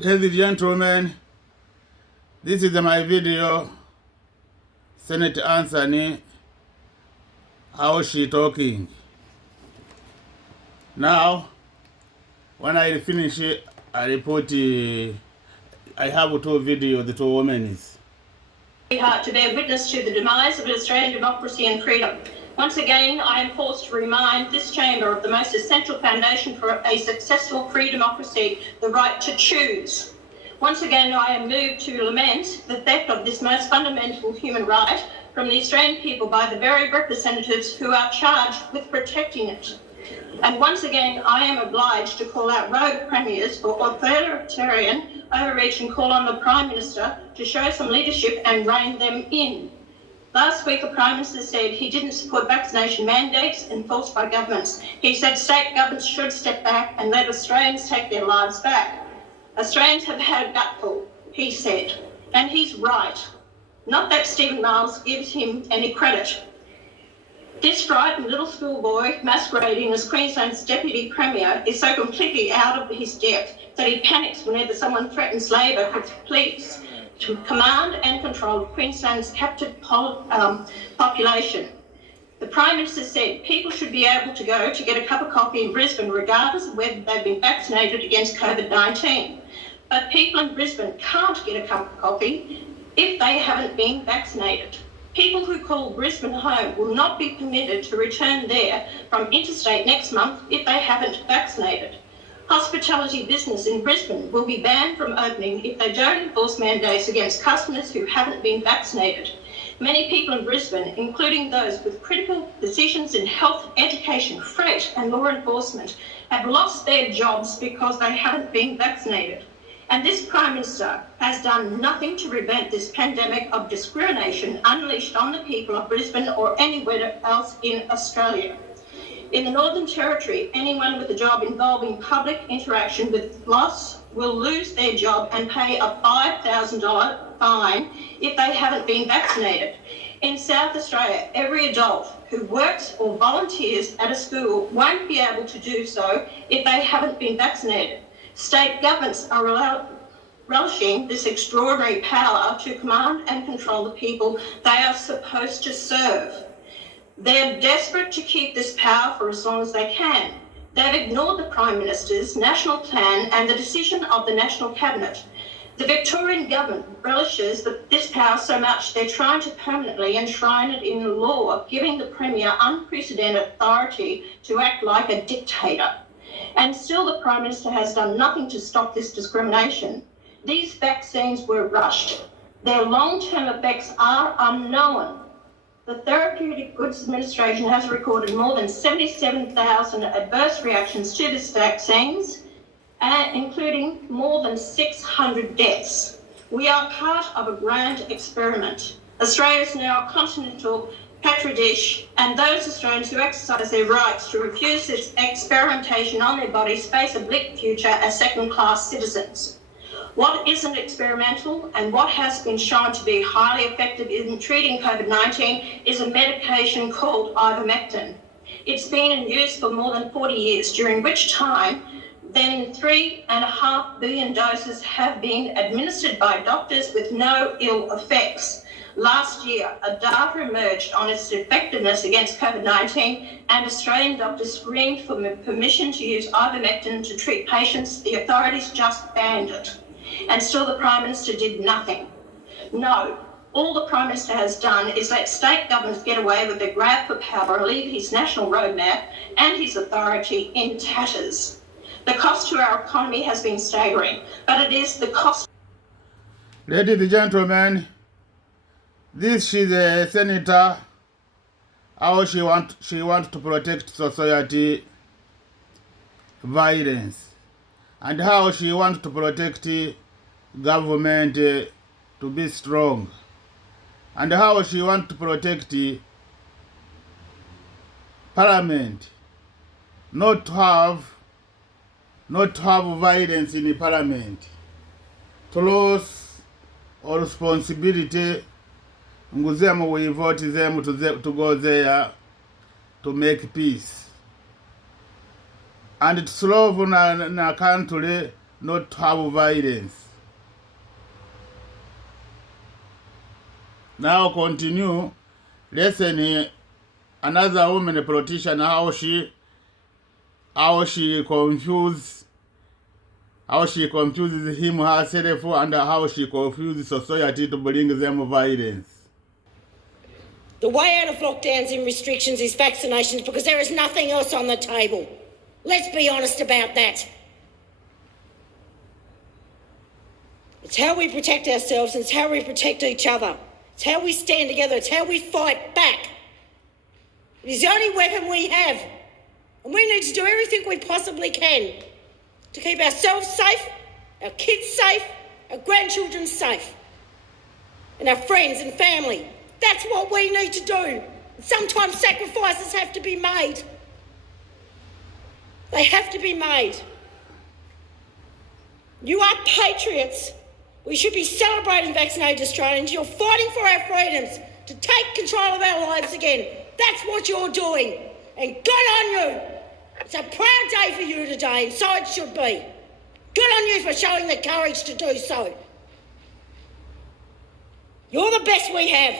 Ladies and gentlemen, this is my video. Senator Anthony, how she talking. Now, when I finish it, I report. I have two videos, the two women. To bear witness to the demise of Australian democracy and freedom. Once again, I am forced to remind this chamber of the most essential foundation for a successful free democracy, the right to choose. Once again, I am moved to lament the theft of this most fundamental human right from the Australian people by the very representatives who are charged with protecting it. And once again, I am obliged to call out rogue premiers for authoritarian overreach and call on the Prime Minister to show some leadership and rein them in. Last week, the Prime Minister said he didn't support vaccination mandates enforced by governments. He said state governments should step back and let Australians take their lives back. Australians have had a gutful, he said, and he's right. Not that Stephen Miles gives him any credit. This frightened little schoolboy masquerading as Queensland's Deputy Premier is so completely out of his depth that he panics whenever someone threatens Labor with police to command and control Queensland's captive population. The Prime Minister said people should be able to go to get a cup of coffee in Brisbane regardless of whether they've been vaccinated against COVID-19. But people in Brisbane can't get a cup of coffee if they haven't been vaccinated. People who call Brisbane home will not be permitted to return there from interstate next month if they haven't vaccinated. Hospitality business in Brisbane will be banned from opening if they don't enforce mandates against customers who haven't been vaccinated. Many people in Brisbane, including those with critical positions in health, education, freight and law enforcement, have lost their jobs because they haven't been vaccinated. And this Prime Minister has done nothing to prevent this pandemic of discrimination unleashed on the people of Brisbane or anywhere else in Australia. In the Northern Territory, anyone with a job involving public interaction with loss will lose their job and pay a $5,000 fine if they haven't been vaccinated. In South Australia, every adult who works or volunteers at a school won't be able to do so if they haven't been vaccinated. State governments are relishing this extraordinary power to command and control the people they are supposed to serve. They're desperate to keep this power for as long as they can. They've ignored the Prime Minister's national plan and the decision of the National Cabinet. The Victorian government relishes this power so much they're trying to permanently enshrine it in law, giving the Premier unprecedented authority to act like a dictator. And still the Prime Minister has done nothing to stop this discrimination. These vaccines were rushed. Their long-term effects are unknown. The Therapeutic Goods Administration has recorded more than 77,000 adverse reactions to these vaccines, including more than 600 deaths. We are part of a grand experiment. Australia is now a continental petri dish, and those Australians who exercise their rights to refuse this experimentation on their bodies face a bleak future as second-class citizens. What isn't experimental and what has been shown to be highly effective in treating COVID-19 is a medication called ivermectin. It's been in use for more than 40 years, during which time then 3.5 billion doses have been administered by doctors with no ill effects. Last year, a data emerged on its effectiveness against COVID-19 and Australian doctors screamed for permission to use ivermectin to treat patients. The authorities just banned it. And still the Prime Minister did nothing. No, all the Prime Minister has done is let state governments get away with their grab for power and leave his national roadmap and his authority in tatters. The cost to our economy has been staggering, but it is the cost. Ladies and gentlemen, this is a senator, how she wants to protect society violence, and how she wants to protect government to be strong, and how she wants to protect parliament not to have violence in the parliament, to lose all responsibility. Nguzemu we vote them to go there to make peace and to solve na country not have violence. Now continue. Listen, another woman, a politician, how she confuses him herself, and how she confuses society to bring them violence. The way out of lockdowns and restrictions is vaccinations, because there is nothing else on the table. Let's be honest about that. It's how we protect ourselves, and it's how we protect each other. It's how we stand together. It's how we fight back. It is the only weapon we have. And we need to do everything we possibly can to keep ourselves safe, our kids safe, our grandchildren safe, and our friends and family. That's what we need to do. Sometimes sacrifices have to be made. They have to be made. You are patriots. We should be celebrating vaccinated Australians. You're fighting for our freedoms, to take control of our lives again. That's what you're doing. And good on you. It's a proud day for you today, and so it should be. Good on you for showing the courage to do so. You're the best we have.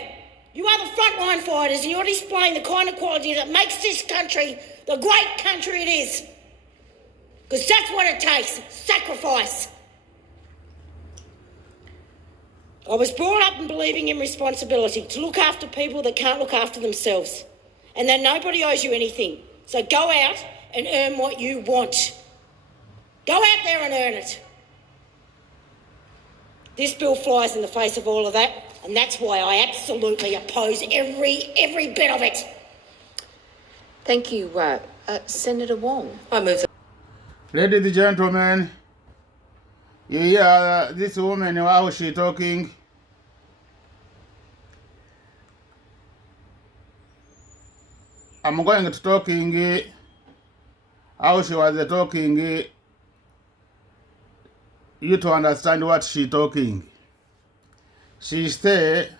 You are the frontline fighters, and you're displaying the kind of quality that makes this country the great country it is. Because that's what it takes, sacrifice. I was brought up in believing in responsibility, to look after people that can't look after themselves, and that nobody owes you anything. So go out and earn what you want. Go out there and earn it. This bill flies in the face of all of that, and that's why I absolutely oppose every bit of it. Thank you, Senator Wong. I move. Ladies and gentlemen, you hear this woman, how she talking. I'm going to talking how she was talking, you to understand what she talking. She say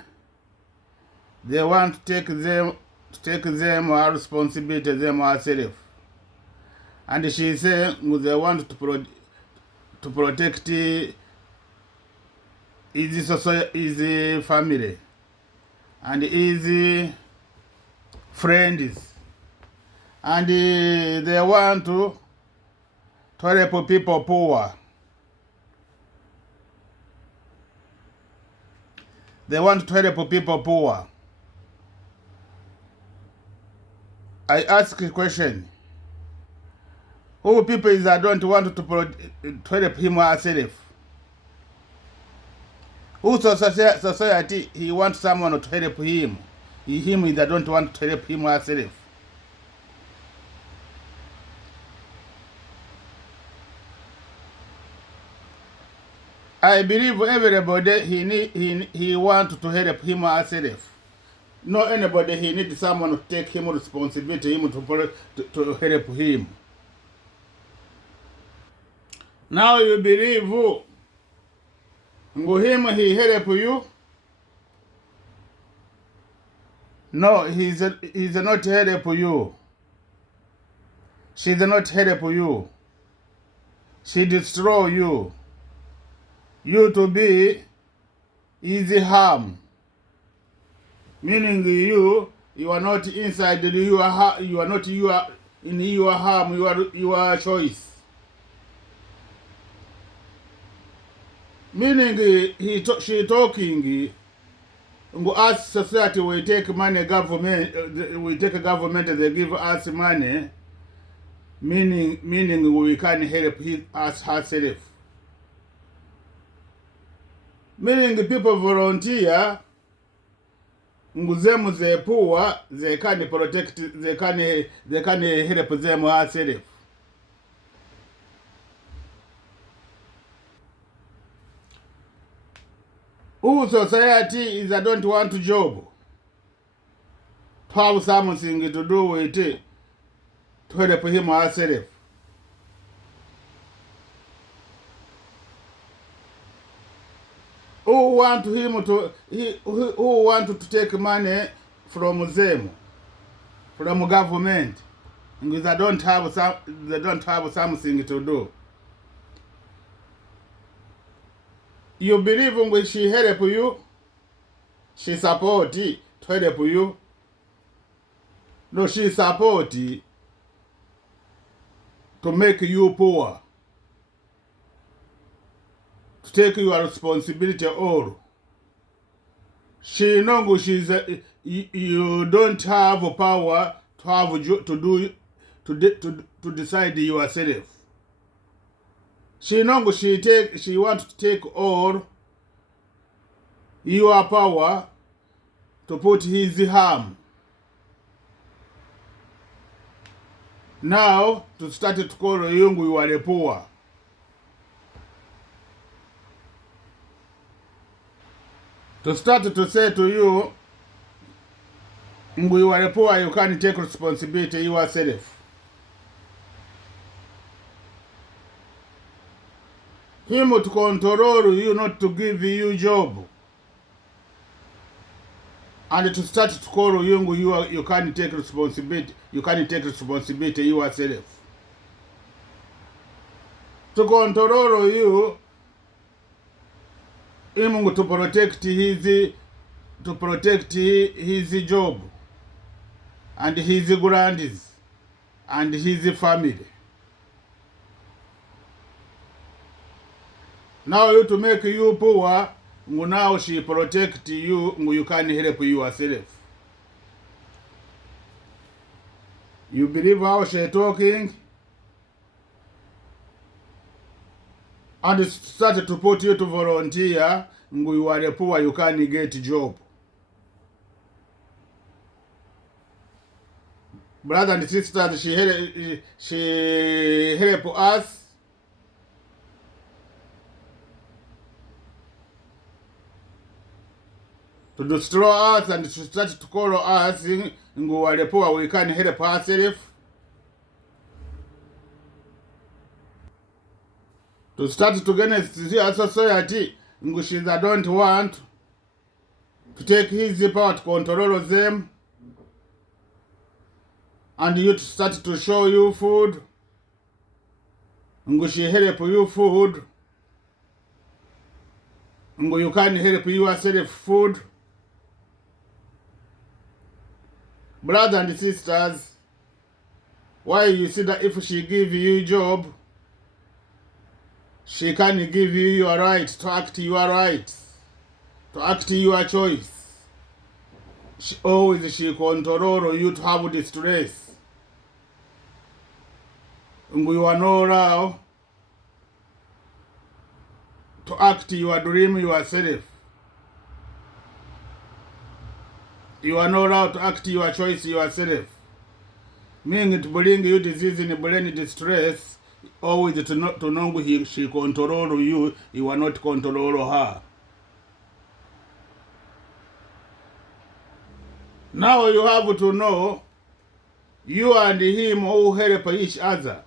they want to take them our responsibility, them herself. And she say they want to protect his family and his friends. And they want to help people poor. They want to help people poor. I ask a question. Who people is that don't want to help him herself? Who society he wants someone to help him? Him is that don't want to help him herself. I believe everybody he want to help him herself. Not anybody he needs someone to take him responsibility, him to help him. Now you believe him he help you? No, he's not help you. She's not help you. She destroy you. You to be easy harm. Meaning you are not inside, you are not in your harm, your choice. Meaning she talking, us society we take money, we take a government, they give us money, meaning we can help us herself. Meaning the people volunteer, them they poor, they can protect, they can help them herself. Who society is that don't want to job, to have something to do with it, to help him herself. Who want to take money from them, from government, because they don't have something to do. You believe when she help you, she support to help you. No, she support to make you poor. To take your responsibility all. She knows you don't have power to have to decide yourself. She knows she wants to take all your power to put his harm. Now to start to call you are the poor. To start to say to you, you are poor, you can't take responsibility yourself. Him to control you, not to give you job. And to start to call you can't take responsibility. You can't take responsibility yourself. To control you, him to protect his job and his grandies and his family. Now you to make you poor, now she protect you, you can't help yourself. You believe how she talking? And started to put you to volunteer, you are the poor, you can't get job. Brothers and sisters, she help us. To destroy us and to start to call us, we are the poor, we can't help ourselves. To start to get a society, she don't want to take his power to control them. And you to start to show you food. She help you food. You can't help yourself food. Brothers and sisters, why you see that if she give you job, she can give you your right to act your rights, to act your choice. She control you to have the stress. You are not allowed to act your dream yourself. You are not allowed to act your choice yourself. Meaning it bring you disease in brain distress, always to know she control you, you are not control her. Now you have to know, you and him who help each other.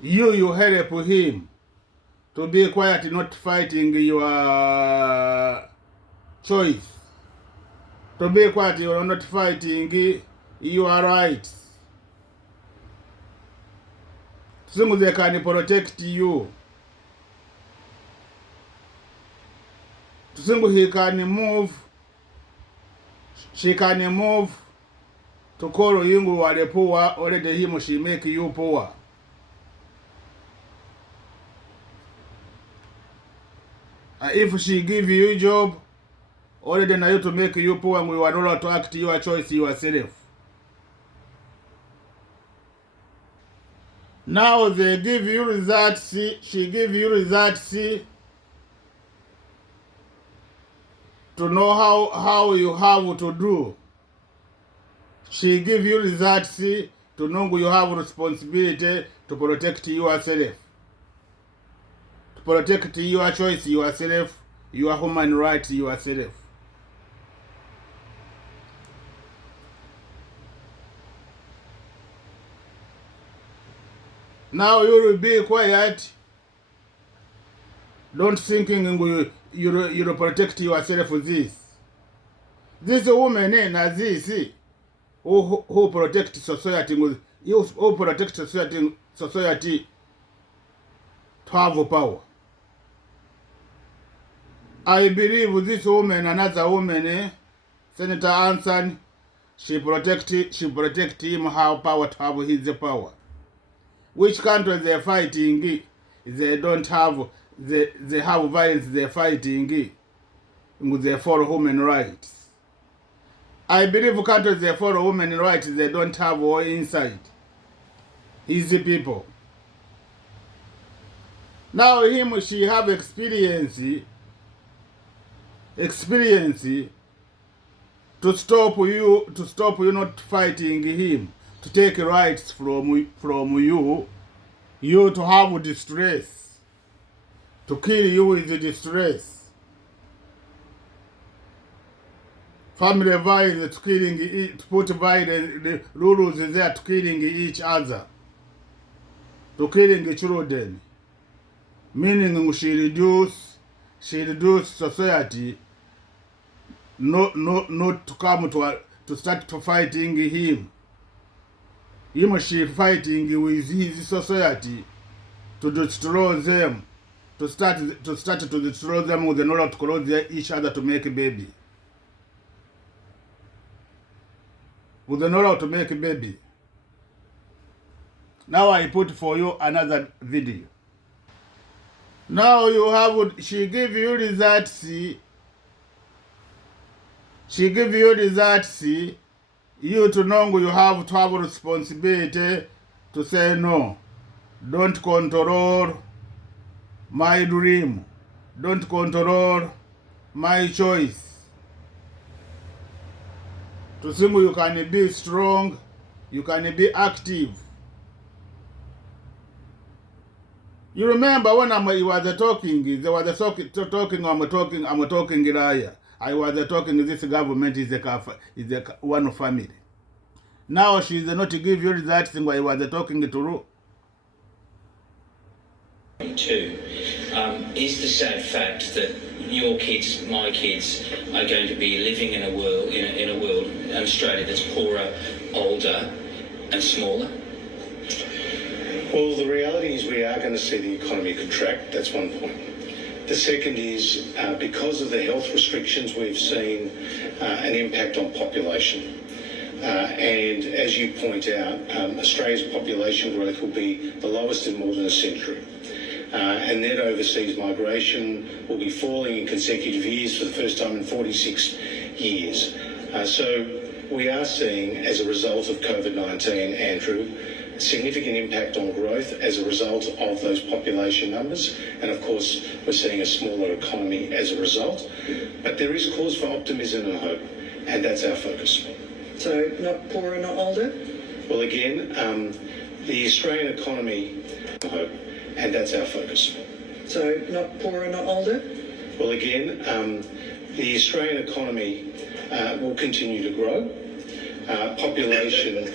You help him to be quiet, not fighting your choice. To be quiet, you are not fighting your rights. So they can protect you. So he can move. She can move to call you are the poor, already him she make you poor. If she give you job, already now you to make you poor and we are not allowed to act your choice yourself. Now they give you results, she give you results to know how you have to do. She give you results to know you have responsibility to protect yourself. To protect your choice yourself, your human rights yourself. Now you will be quiet. Don't thinking you protect yourself with this. This woman this who protect society who protect society to have power. I believe this woman, another woman, Senator Anson, she protect him, have power to have his power. Which countries they're fighting, they don't have, they have violence, they're fighting, they follow human rights. I believe countries they follow human rights, they don't have war inside. Easy people. Now she have experience to stop you not fighting him, to take rights from you to have distress, to kill you with the distress. Family violence, to killing, to put violence, the rules is there to killing each other, to killing children. Meaning she reduce society not to come to start to fighting him. She fighting with his society to destroy them, to start to destroy them with an order to close each other to make a baby. With an order to make a baby. Now I put for you another video. Now you have, she give you results. She give you results. You to know you have to have responsibility to say no. Don't control my dream. Don't control my choice. To think you can be strong, you can be active. You remember when I was talking, they were talking, I'm talking liar. I was talking, this government is a one family. Now she's not to give you that thing I was talking to you. Two, is the sad fact that your kids, my kids, are going to be living in a world, in Australia that's poorer, older and smaller? Well, the reality is we are going to see the economy contract. That's one point. The second is because of the health restrictions, we've seen an impact on population. And as you point out, Australia's population growth will be the lowest in more than a century. And net overseas migration will be falling in consecutive years for the first time in 46 years. So we are seeing, as a result of COVID-19, Andrew, significant impact on growth as a result of those population numbers, and of course we're seeing a smaller economy as a result. But there is cause for optimism and hope, and that's our focus. So not poorer, not older? Well, again, the Australian economy, hope, and that's our focus. So not poorer, not older? Well, again, the Australian economy will continue to grow. Population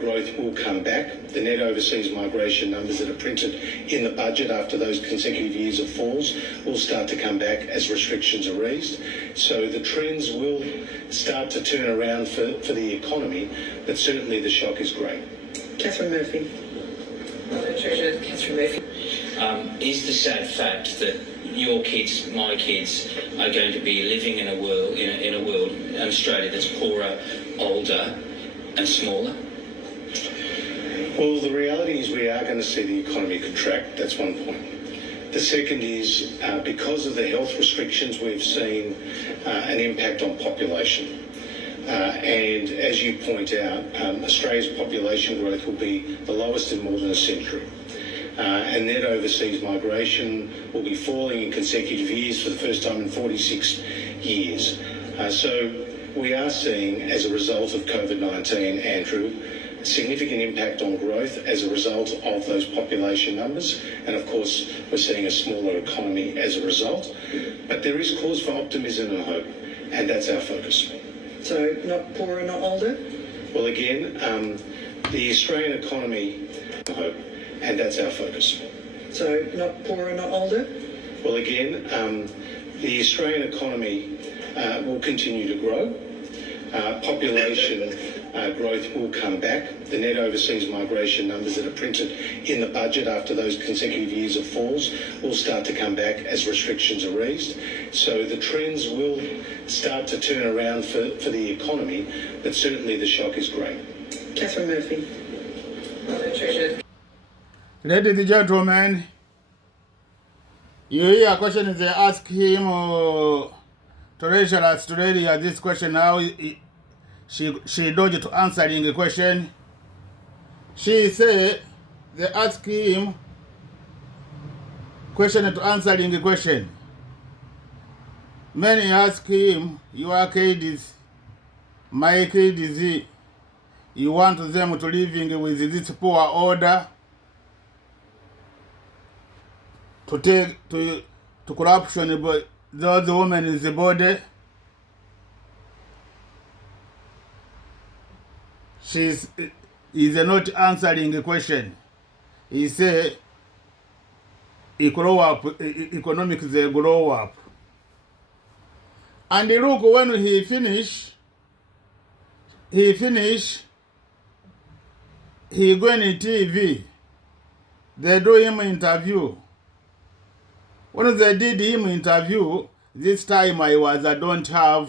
growth will come back. The net overseas migration numbers that are printed in the budget after those consecutive years of falls will start to come back as restrictions are eased. So the trends will start to turn around for the economy, but certainly the shock is great. Catherine Murphy. Treasurer Catherine Murphy. Is the sad fact that your kids, my kids, are going to be living in a world, in Australia that's poorer, older and smaller? Well, the reality is we are going to see the economy contract. That's one point. The second is because of the health restrictions, we've seen an impact on population. And as you point out, Australia's population growth will be the lowest in more than a century. And net overseas migration will be falling in consecutive years for the first time in 46 years. So we are seeing, as a result of COVID-19, Andrew, significant impact on growth as a result of those population numbers. And of course, we're seeing a smaller economy as a result. But there is cause for optimism and hope, and that's our focus. So not poorer, not older? Well, again, the Australian economy, hope, and that's our focus. So not poorer, not older? Well, again, the Australian economy will continue to grow. Population growth will come back. The net overseas migration numbers that are printed in the budget after those consecutive years of falls will start to come back as restrictions are eased. So the trends will start to turn around for the economy, but certainly the shock is great. Catherine Murphy. Ladies and gentlemen, you hear a question they ask him Treasurer Australia this question how she dodged to answering the question. She said they ask him question to answering the question. Many ask him, your kids, my kids, you want them to living with this poor order, to take to corruption, but the woman is the body. He's not answering the question. He say he grow up, economics they grow up. And look, when he finish, he going in TV. They do him interview. When they did him interview, this time I don't know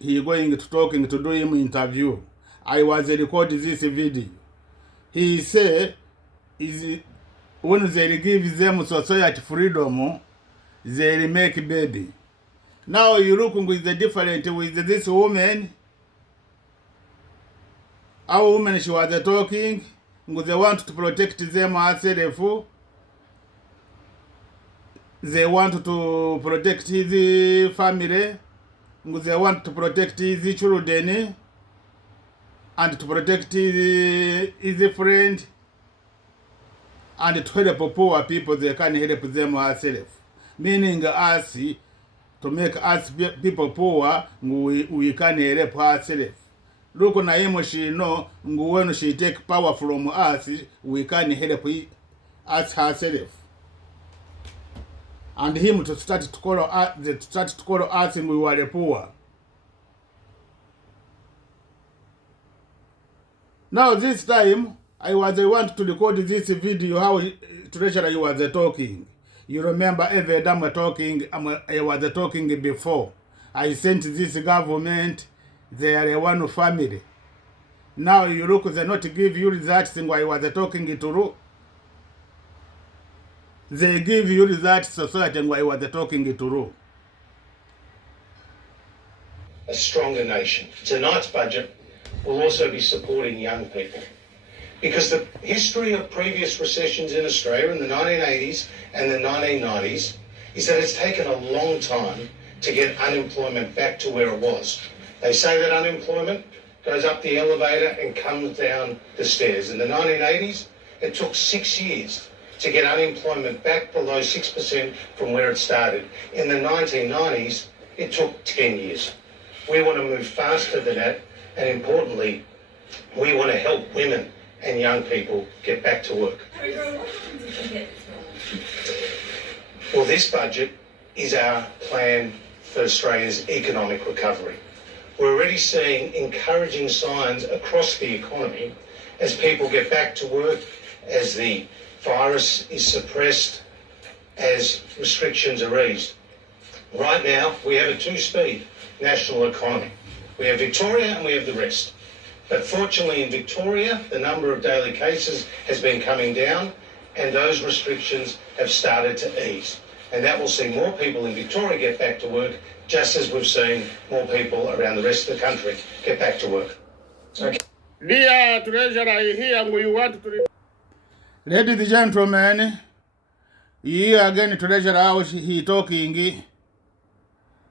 he going to talking to do him interview. I was recording this video. He say, when they give them society freedom, they make baby. Now you look with the different with this woman. Our woman, she was talking, they want to protect them herself. They want to protect his family. They want to protect his children and to protect his friend and to help poor people. They can help them ourselves. Meaning us, to make us people poor, we can help ourselves. Look na him, she know when she take power from us, we can help us herself. And him to start to call us and we were the poor. Now this time I want to record this video how Treasurer you was talking. You remember every time talking, I was talking before. I sent this government, they are one family. Now you look, they not give you that thing I was talking to. They give you that society and I was talking to. A stronger nation. Tonight's budget will also be supporting young people. Because the history of previous recessions in Australia in the 1980s and the 1990s is that it's taken a long time to get unemployment back to where it was. They say that unemployment goes up the elevator and comes down the stairs. In the 1980s, it took 6 years to get unemployment back below 6% from where it started. In the 1990s, it took 10 years. We want to move faster than that, and importantly, we want to help women and young people get back to work. Well, this budget is our plan for Australia's economic recovery. We're already seeing encouraging signs across the economy as people get back to work, as the virus is suppressed, as restrictions are eased. Right now, we have a two-speed national economy. We have Victoria and we have the rest. But fortunately in Victoria, the number of daily cases has been coming down and those restrictions have started to ease. And that will see more people in Victoria get back to work, just as we've seen more people around the rest of the country get back to work. Okay. Dear Treasurer, here we want to... Ladies and gentlemen, here again Treasurer how he talking.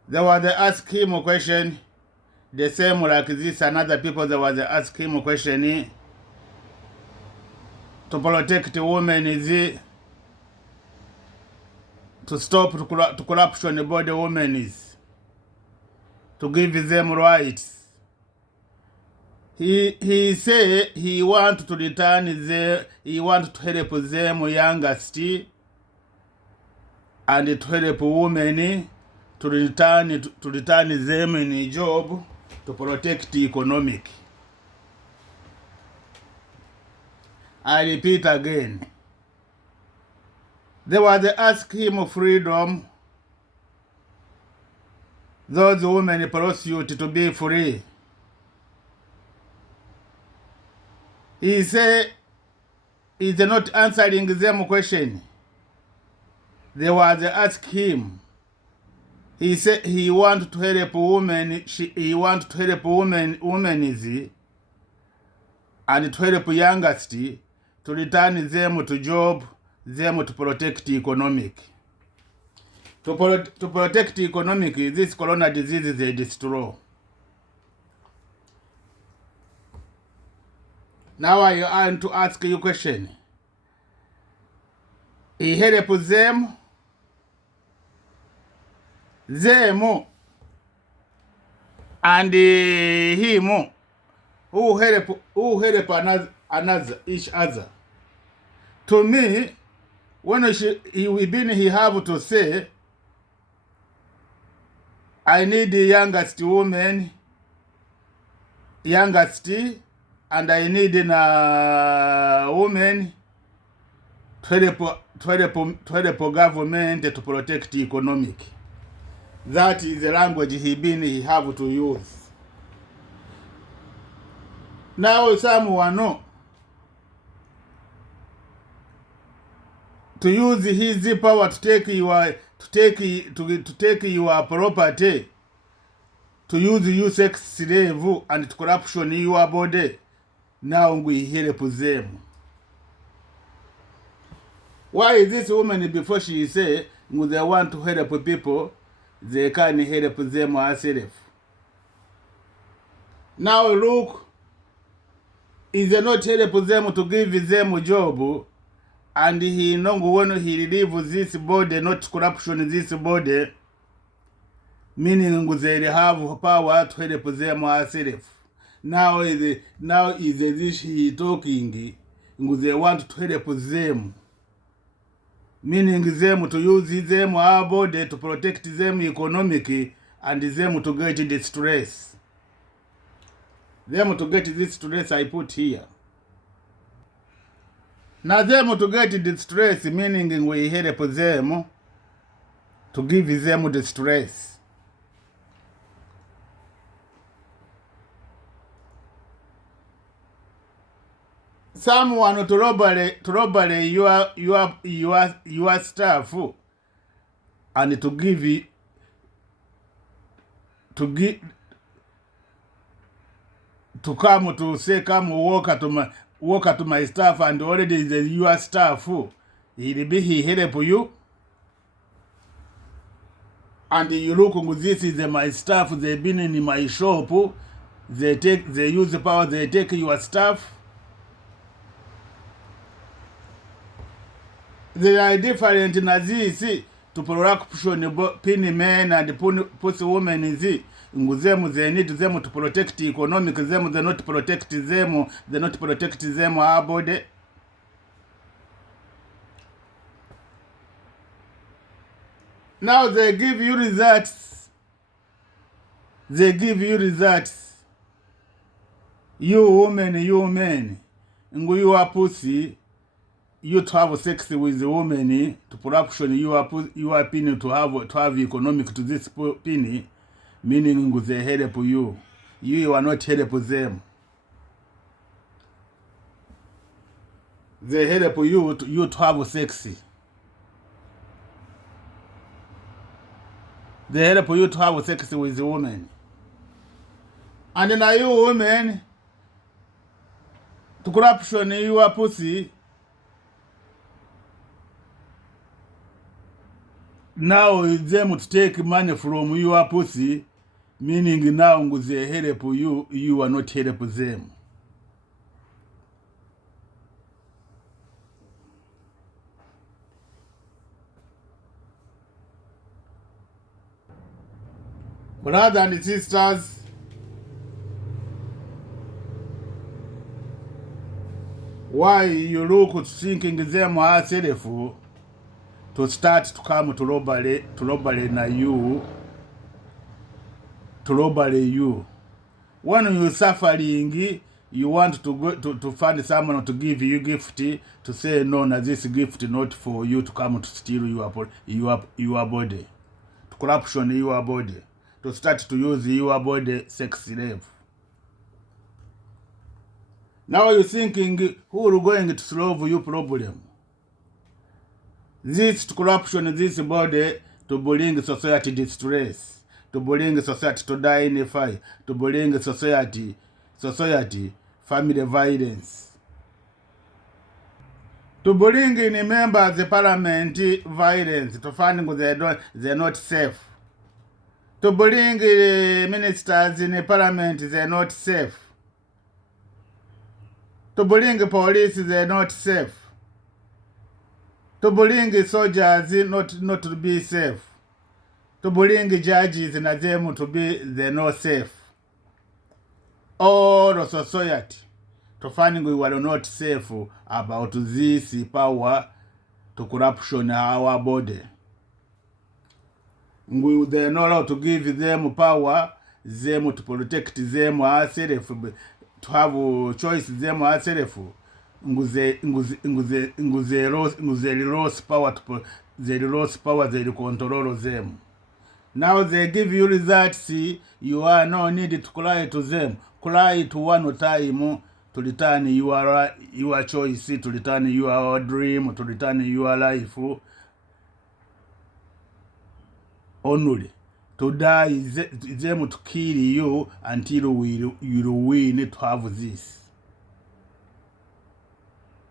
They was ask him a question, the same like this and other people that was ask him a question to protect the women is to stop to corruption about the women is to give them rights. He say he want to return he want to help them youngest and to help women to return them in a job to protect economic. I repeat again. They were ask him freedom. Those women prosecute to be free. He said he's not answering them question. They was ask him. He said he want to help women. He want to help women and to help youngest to return them to job, them to protect economic. To protect economic, this corona disease they destroy. Now I want to ask you a question. He help them and him who help another each other. To me, when he have to say, I need the youngest woman, and I need a woman to help government to protect economic. That is the language he have to use. Now someone know to use his power to take your property, to use you sex slave and to corruption your body. Now we help them. Why is this woman before she say they want to help people, they can help them herself? Now look, is they not help them to give them a job, and he no when he leave this body, not corruption this body, meaning they have power to help them herself. Now is this he talking, they want to help them, meaning them to use them our body to protect them economically, and them to get the stress. Them to get this stress I put here. Now them to get the stress, meaning we help them to give them the stress. Someone to robbery your stuff and to give you to come to say come walk at my stuff, and already is your stuff. He help you, and you look, this is my stuff. They've been in my shop. They use the power. They take your stuff. They are different in this to corruption, pin men and pussy women is it. They need them to protect economic, them they not protect them our body. Now they give you results. You men, you are pussy. You to have sex with the woman to corruption, you are opinion to have economic to this penny, meaning they help you. You are not help them. They help you to have sex. They help you to have sex with the woman. And then you women to corruption, you are pussy. Now them to take money from your pussy, meaning now they help you, you are not help them. Brothers and sisters, why you look thinking them herself to start to come to robbery na you, to robbery you. When you're suffering, you want to go to find someone to give you gift, to say no, na this gift not for you, to come to steal your body, to corruption your body, to start to use your body sex slave. Now you're thinking, who is going to solve your problem? This corruption, this body, to bring society distress, to bring society to die in a fire, to bring society family violence, to bring in members of parliament violence, to find they're not safe, to bring ministers in parliament, they're not safe, to bring police, they're not safe, to bring soldiers not to be safe, to bring judges and them to be they're not safe. All the society to find we were not safe about this power to corruption our body. They're not allowed to give them power, them to protect them ourselves, to have choice them ourselves. They lost power they control them. Now they give you results, you are no need to cry to them. Cry to one time to return your choice, to return your dream, to return your life. Only to die them to kill you until you win to have this.